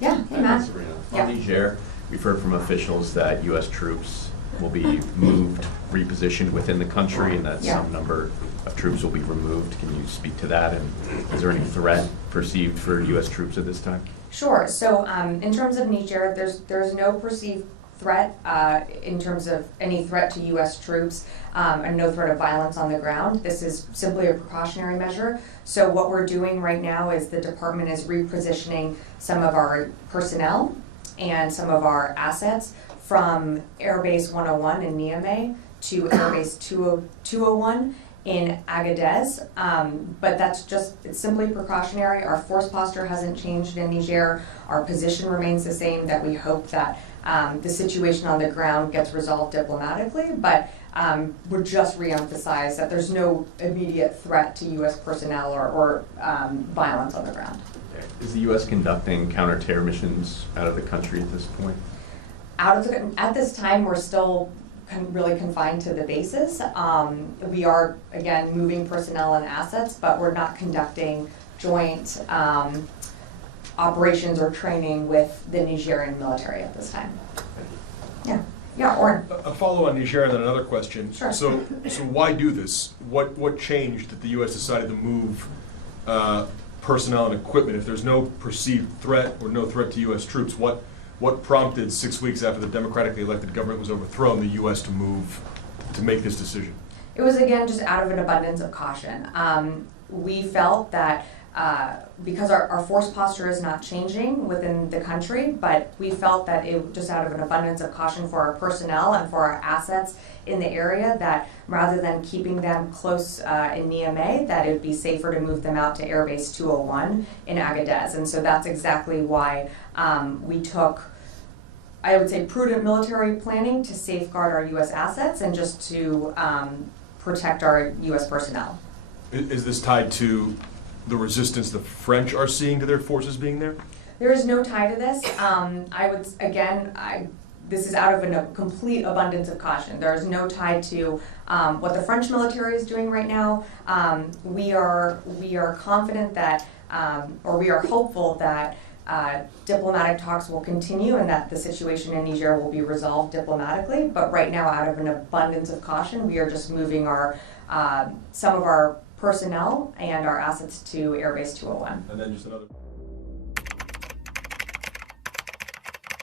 Yeah, hey Matt. Serena. Yeah. On Niger, we've heard from officials that U.S. troops will be moved, repositioned within the country, and that some number of troops will be removed. Can you speak to that? And is there any threat perceived for U.S. troops at this time? Sure. So in terms of Niger, there's no perceived threat in terms of any threat to U.S. troops and no threat of violence on the ground. This is simply a precautionary measure. So what we're doing right now is the department is repositioning some of our personnel and some of our assets from Airbase 101 in Niamey to Airbase 201 in Agadez, but it's simply precautionary. Our force posture hasn't changed in Niger. Our position remains the same, that we hope that the situation on the ground gets resolved diplomatically, but would just reemphasize that there's no immediate threat to U.S. personnel or violence on the ground. Okay. Is the U.S. conducting counter-terror missions out of the country at this point? At this time, we're still really confined to the bases. We are, again, moving personnel and assets, but we're not conducting joint operations or training with the Nigerian military at this time. Yeah, Oren. A follow on Niger and then another question. Sure. So why do this? What changed that the U.S. decided to move personnel and equipment if there's no perceived threat or no threat to U.S. troops? What prompted 6 weeks after the democratically elected government was overthrown the U.S. to make this decision? It was, again, just out of an abundance of caution. We felt that because our force posture is not changing within the country, but we felt that it just out of an abundance of caution for our personnel and for our assets in the area, that rather than keeping them close in Niamey, that it would be safer to move them out to Airbase 201 in Agadez. And so that's exactly why we took, I would say, prudent military planning to safeguard our U.S. assets and just to protect our U.S. personnel. Is this tied to the resistance the French are seeing to their forces being there? There is no tie to this. This is out of a complete abundance of caution. There is no tie to what the French military is doing right now. We are confident that, or we are hopeful that diplomatic talks will continue and that the situation in Niger will be resolved diplomatically. But right now, out of an abundance of caution, we are just moving some of our personnel and our assets to Airbase 201. And then just another.